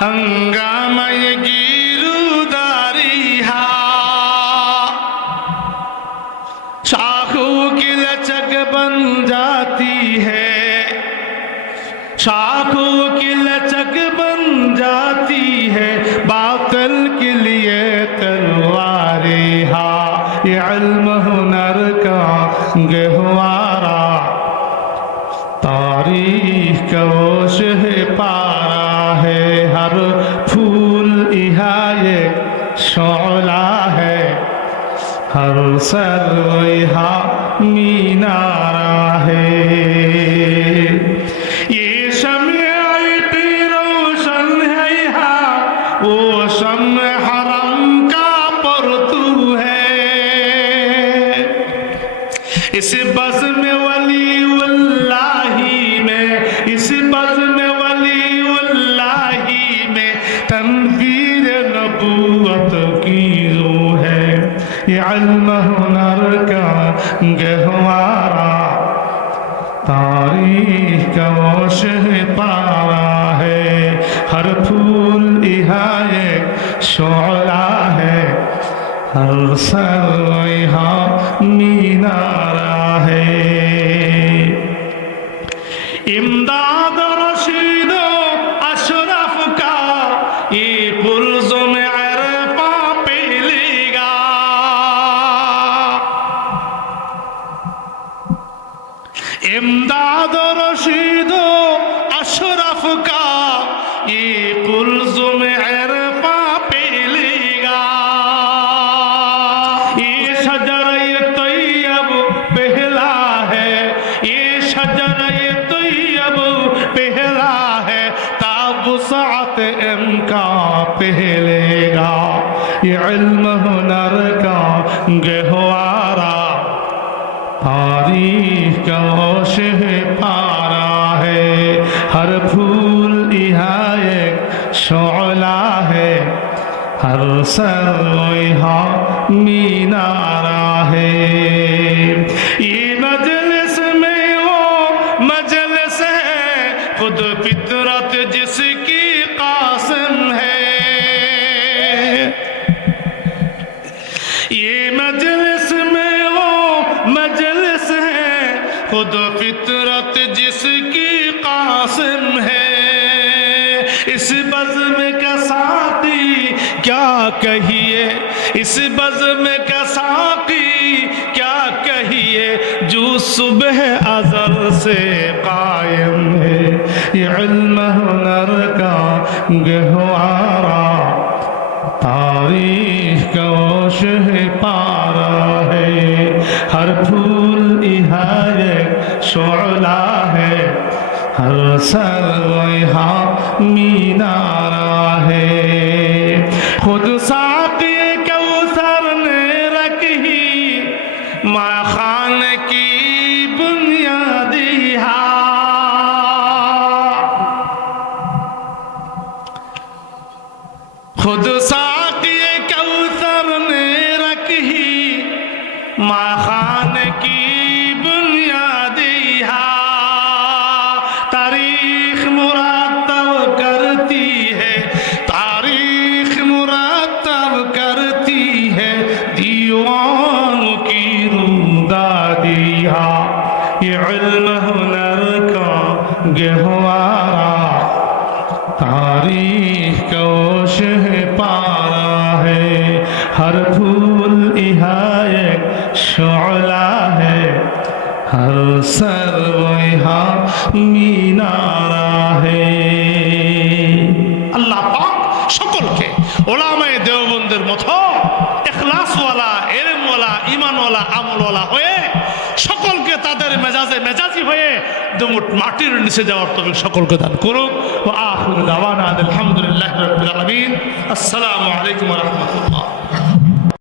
हंगामा ये गिरदारी हा, शाखों की लचक बन जाती है, शाखों की लचक बन जाती है, बातिल के लिए तलवारे हा। ये इल्म हुनर का गहवारा, तारीख का वो शह पारा है, हर फूल यहाँ एक शोला है, हर सर यहाँ मीनारा है। ये शम्ए की रोशन है यहाँ, वो शम्ए हरम का परतू है। इस बज़्म वलीउल्लाही में, इस बज़्म वलीउल्लाही में तनवीर नबूवत की रूह है। ये इल्म हुनर का गहवारा, तारीख का वो शह पारा है, हर फूल यहाँ एक शोला है, हर सर यहाँ मीनारा है। इमदाद रशीद अशरफ का ये कुल्ज़ुम अरफा पे लेगा, इमदाद रशीद अशरफ का ये कुल्ज़ुम अरफा पे लेगा। ये शजर-ए तैयब पहला है, ये शजर-ए तैयब पहला है, ताबुसात इनका पहलेगा। ये इल्म हुनर का गहवारा, तारीख का शह पारा है, हर फूल यहाँ एक शोला है, हर सर यहाँ मीनारा है। ये मजलिस में वो मजलिस है, खुद फितरत जिसकी कासिम है। ये मजलिस में वो मजलिस है, खुद फितरत जिसकी कासिम है। इस बज़्म का साथी क्या कहिए, इस बज़्म का साथी क्या कहिए, जो सुबह अज़ल से कायम है। ये इल्म हुनर का गहवारा, तारीख का वो शह पारा है, हर फूल यहाँ एक शोला है, हर सर यहाँ मीनारा है। खुद साक़ी कौसर ने रखी माँ खान की बुनियादी हा, खुद साक़ी कौसर ने रखी माँ खान की बुनियादी हा। तारीख मुरातब करती है, तारीख मुरातब करती है, दीवानों की रूदादी हा। ये इल्म हुनर का गहवारा, तारीख का वो शह पारा है, हर फूल यहाँ एक शोला है, हर सर यहाँ मीनारा है। আল্লাহ পাক সকলকে ওলামায়ে দেওবন্দের মতো ইখলাসওয়ালা, ইলমওয়ালা, ঈমানওয়ালা, আমলওয়ালা হয়ে সকলকে তাদের মেজাজে মেজাজি হয়ে দুমুট মাটির নিচে যাওয়ার তৌফিক সকলকে দান করুক। ওয়া আখিরু দাওয়ানা আলহামদুলিল্লাহি রাব্বিল আলামিন। আসসালামু আলাইকুম ওয়া রাহমাতুল্লাহ।